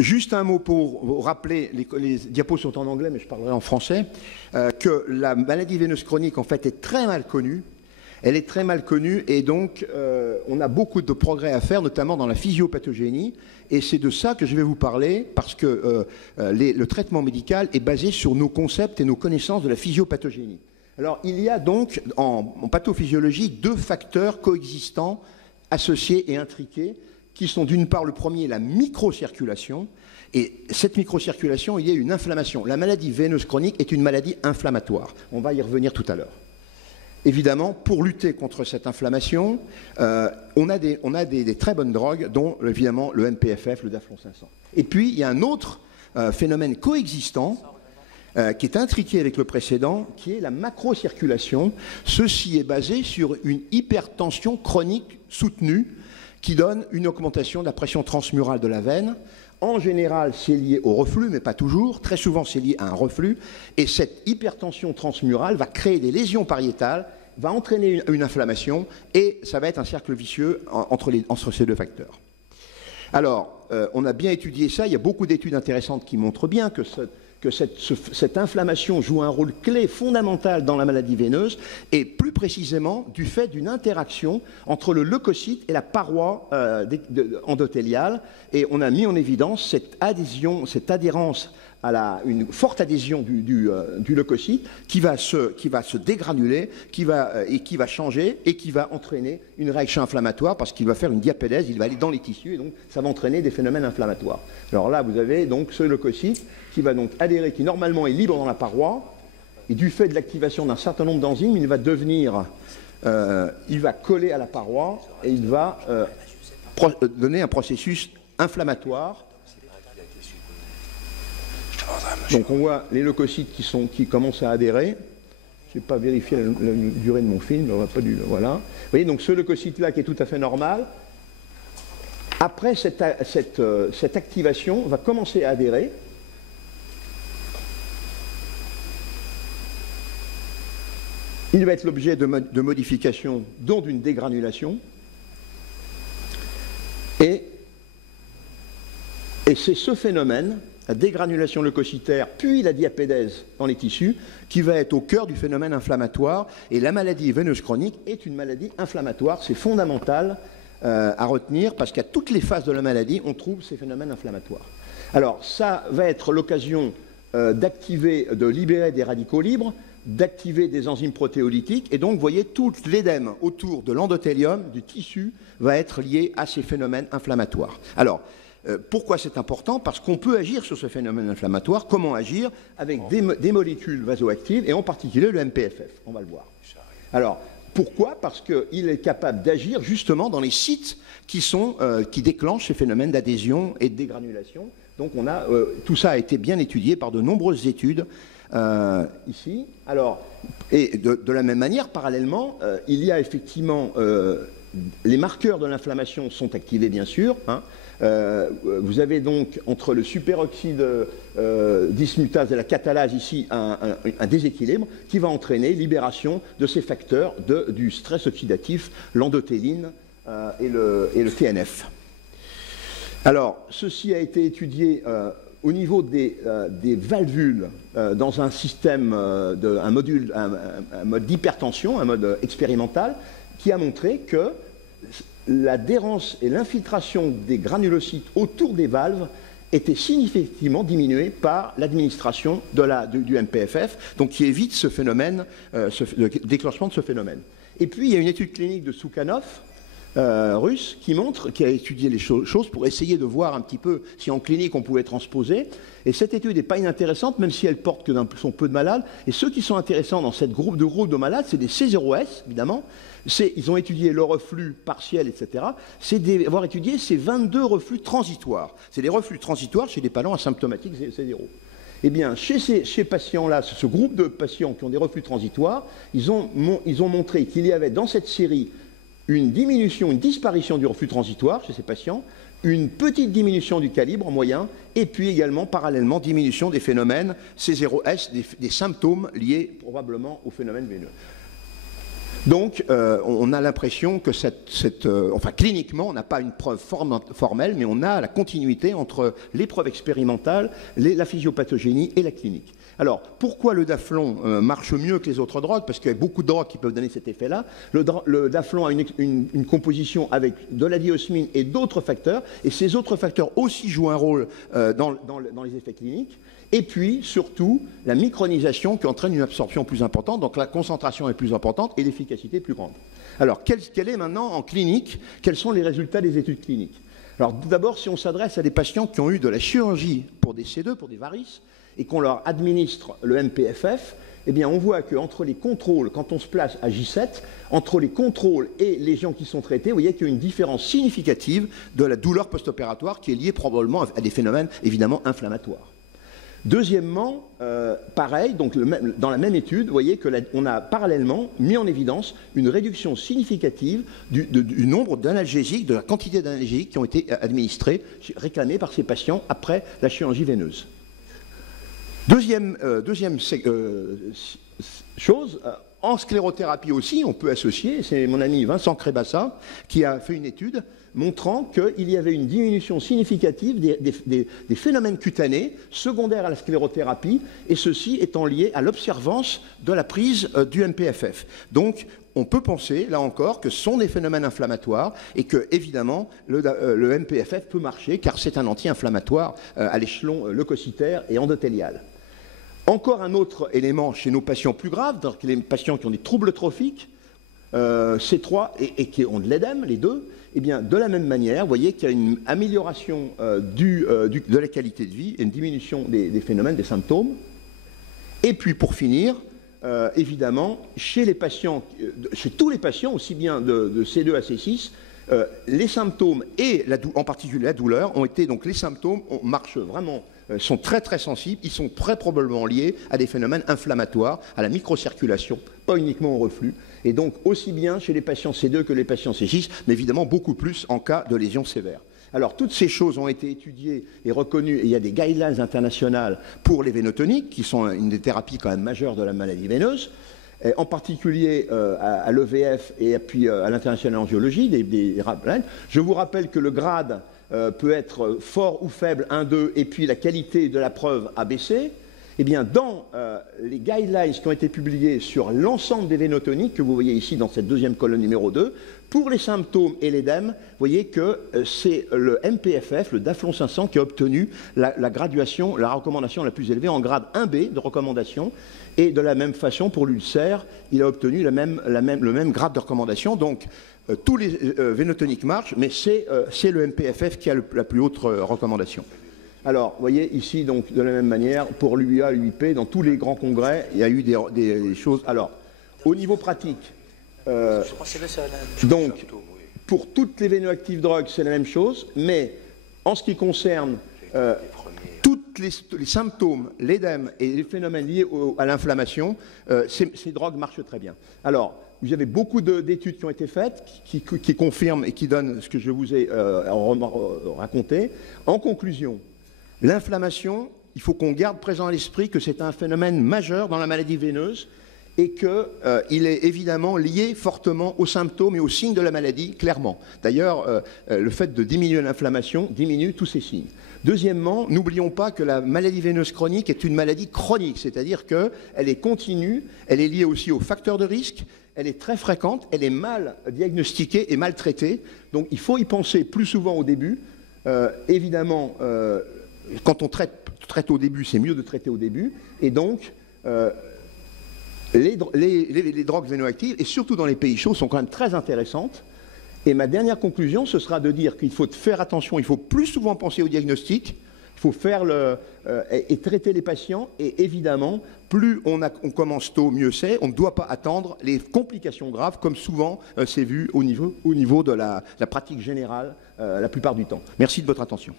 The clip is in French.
Juste un mot pour vous rappeler, les diapos sont en anglais, mais je parlerai en français, que la maladie veineuse chronique, en fait, est très mal connue. Elle est très mal connue et donc on a beaucoup de progrès à faire, notamment dans la physiopathogénie. Et c'est de ça que je vais vous parler, parce que le traitement médical est basé sur nos concepts et nos connaissances de la physiopathogénie. Alors, il y a donc en pathophysiologie 2 facteurs coexistants, associés et intriqués, qui sont d'une part, le premier, la microcirculation. Et cette microcirculation, il y a une inflammation. La maladie veineuse chronique est une maladie inflammatoire. On va y revenir tout à l'heure. Évidemment, pour lutter contre cette inflammation, on a des très bonnes drogues, dont évidemment le MPFF, le Daflon 500. Et puis, il y a un autre phénomène coexistant, qui est intriqué avec le précédent, qui est la macrocirculation. Ceci est basé sur une hypertension chronique soutenue qui donne une augmentation de la pression transmurale de la veine. En général, c'est lié au reflux, mais pas toujours. Très souvent, c'est lié à un reflux. Et cette hypertension transmurale va créer des lésions pariétales, va entraîner une inflammation, et ça va être un cercle vicieux entre ces 2 facteurs. Alors, on a bien étudié ça. Il y a beaucoup d'études intéressantes qui montrent bien que cette inflammation joue un rôle clé fondamental dans la maladie veineuse, et plus précisément du fait d'une interaction entre le leucocyte et la paroi endothéliale. Et on a mis en évidence cette adhérence à une forte adhésion du leucocyte qui va se dégranuler, qui va changer et qui va entraîner une réaction inflammatoire, parce qu'il va faire une diapédèse, il va aller dans les tissus et donc ça va entraîner des phénomènes inflammatoires. Alors là, vous avez donc ce leucocyte qui va donc adhérer, qui normalement est libre dans la paroi, et du fait de l'activation d'un certain nombre d'enzymes, il va coller à la paroi et il va donner un processus inflammatoire. Donc on voit les leucocytes qui commencent à adhérer. Je n'ai pas vérifié la durée de mon film, on va pas voilà. Vous voyez, donc ce leucocyte-là qui est tout à fait normal, après cette activation, va commencer à adhérer. Il va être l'objet de modifications, dont d'une dégranulation. Et c'est ce phénomène, la dégranulation leucocytaire, puis la diapédèse dans les tissus, qui va être au cœur du phénomène inflammatoire. Et la maladie veineuse chronique est une maladie inflammatoire. C'est fondamental à retenir, parce qu'à toutes les phases de la maladie, on trouve ces phénomènes inflammatoires. Alors, ça va être l'occasion de libérer des radicaux libres, d'activer des enzymes protéolytiques, et donc, vous voyez, tout l'édème autour de l'endothélium, du tissu, va être lié à ces phénomènes inflammatoires. Alors, pourquoi c'est important? Parce qu'on peut agir sur ce phénomène inflammatoire. Comment agir? Avec des molécules vasoactives, et en particulier le MPFF. On va le voir. Alors, pourquoi? Parce qu'il est capable d'agir justement dans les sites qui déclenchent ces phénomènes d'adhésion et de dégranulation. Donc, tout ça a été bien étudié par de nombreuses études ici. Alors, et de la même manière, parallèlement, il y a effectivement les marqueurs de l'inflammation sont activés, bien sûr. Vous avez donc, entre le superoxyde dismutase et la catalase ici, un déséquilibre qui va entraîner libération de ces facteurs du stress oxydatif, l'endothéline et le TNF. Alors, ceci a été étudié au niveau des valvules dans un système, un mode d'hypertension, un mode expérimental, qui a montré que l'adhérence et l'infiltration des granulocytes autour des valves étaient significativement diminuées par l'administration du MPFF, donc qui évite ce phénomène, le déclenchement de ce phénomène. Et puis, il y a une étude clinique de Soukhanov, russe, qui a étudié les choses pour essayer de voir un petit peu si en clinique on pouvait transposer. Et cette étude n'est pas inintéressante, même si elle porte que son peu de malades. Et ceux qui sont intéressants dans cette groupe de malades, c'est des C0S, évidemment. Ils ont étudié le reflux partiel, etc. C'est d'avoir étudié ces 22 reflux transitoires. C'est des reflux transitoires chez des patients asymptomatiques C0. Eh bien, chez ces patients-là, ce groupe de patients qui ont des reflux transitoires, ils ont montré qu'il y avait dans cette série une disparition du reflux transitoire chez ces patients, une petite diminution du calibre moyen, et puis également, parallèlement, diminution des phénomènes C0S, des symptômes liés probablement au phénomène veineux. Donc, on a l'impression que enfin, cliniquement, on n'a pas une preuve formelle, mais on a la continuité entre les preuves expérimentales, la physiopathogénie et la clinique. Alors, pourquoi le Daflon marche mieux que les autres drogues? Parce qu'il y a beaucoup de drogues qui peuvent donner cet effet-là. Le Daflon a une composition avec de la diosmine et d'autres facteurs, et ces autres facteurs aussi jouent un rôle dans les effets cliniques. Et puis, surtout, la micronisation qui entraîne une absorption plus importante, donc la concentration est plus importante et l'efficacité plus grande. Alors, quelle est maintenant en clinique? Quels sont les résultats des études cliniques? Alors, tout d'abord, si on s'adresse à des patients qui ont eu de la chirurgie pour des C2, pour des varices, et qu'on leur administre le MPFF, eh bien, on voit qu'entre les contrôles, quand on se place à J7, entre les contrôles et les gens qui sont traités, vous voyez qu'il y a une différence significative de la douleur post-opératoire qui est liée probablement à des phénomènes, évidemment, inflammatoires. Deuxièmement, pareil, donc dans la même étude, vous voyez qu'on a parallèlement mis en évidence une réduction significative du nombre d'analgésiques, de la quantité d'analgésiques qui ont été administrés, réclamés par ces patients après la chirurgie veineuse. Deuxième chose, en sclérothérapie aussi, on peut associer, c'est mon ami Vincent Crébassa qui a fait une étude montrant qu'il y avait une diminution significative des phénomènes cutanés secondaires à la sclérothérapie, et ceci étant lié à l'observance de la prise du MPFF. Donc, on peut penser, là encore, que ce sont des phénomènes inflammatoires et que, évidemment, le MPFF peut marcher car c'est un anti-inflammatoire à l'échelon leucocytaire et endothélial. Encore un autre élément chez nos patients plus graves, donc les patients qui ont des troubles trophiques, C3 et qui ont de l'édème, les deux, eh bien, de la même manière, vous voyez qu'il y a une amélioration de la qualité de vie et une diminution des phénomènes, des symptômes. Et puis, pour finir, évidemment, chez tous les patients, aussi bien de C2 à C6, les symptômes et en particulier la douleur ont été, donc les symptômes marchent vraiment, sont très très sensibles, ils sont très probablement liés à des phénomènes inflammatoires, à la microcirculation, pas uniquement au reflux, et donc aussi bien chez les patients C2 que les patients C6, mais évidemment beaucoup plus en cas de lésions sévères. Alors toutes ces choses ont été étudiées et reconnues, et il y a des guidelines internationales pour les vénotoniques, qui sont une des thérapies quand même majeures de la maladie veineuse, en particulier à l'EVF et puis à l'International Angiologie, Je vous rappelle que le grade peut être fort ou faible, 1, 2, et puis la qualité de la preuve ABC. Eh bien, dans les guidelines qui ont été publiés sur l'ensemble des vénotoniques, que vous voyez ici dans cette deuxième colonne numéro 2, pour les symptômes et l'édème, vous voyez que c'est le MPFF, le Daflon 500, qui a obtenu la graduation, la recommandation la plus élevée en grade 1B de recommandation. Et de la même façon, pour l'ulcère, il a obtenu le même grade de recommandation. Donc, tous les vénotoniques marchent, mais c'est le MPFF qui a la plus haute recommandation. Alors, vous voyez ici, donc, de la même manière, pour l'UIA, l'UIP, dans tous les grands congrès, il y a eu des choses. Alors, au niveau pratique, donc, pour toutes les vénoactives drogues, c'est la même chose, mais en ce qui concerne tous les symptômes, l'édème et les phénomènes liés à l'inflammation, ces drogues marchent très bien. Alors, vous avez beaucoup d'études qui ont été faites, qui confirment et qui donnent ce que je vous ai raconté. En conclusion, l'inflammation, il faut qu'on garde présent à l'esprit que c'est un phénomène majeur dans la maladie veineuse et qu'il est évidemment lié fortement aux symptômes et aux signes de la maladie, clairement. D'ailleurs, le fait de diminuer l'inflammation diminue tous ces signes. Deuxièmement, n'oublions pas que la maladie veineuse chronique est une maladie chronique, c'est-à-dire qu'elle est continue, elle est liée aussi aux facteurs de risque, elle est très fréquente, elle est mal diagnostiquée et mal traitée, donc il faut y penser plus souvent au début. Évidemment, quand on traite au début, c'est mieux de traiter au début, et donc les drogues vénoactives, et surtout dans les pays chauds, sont quand même très intéressantes. Et ma dernière conclusion, ce sera de dire qu'il faut faire attention, il faut plus souvent penser au diagnostic, il faut faire et traiter les patients, et évidemment, plus on commence tôt, mieux c'est. On ne doit pas attendre les complications graves, comme souvent c'est vu au niveau de la pratique générale la plupart du temps. Merci de votre attention.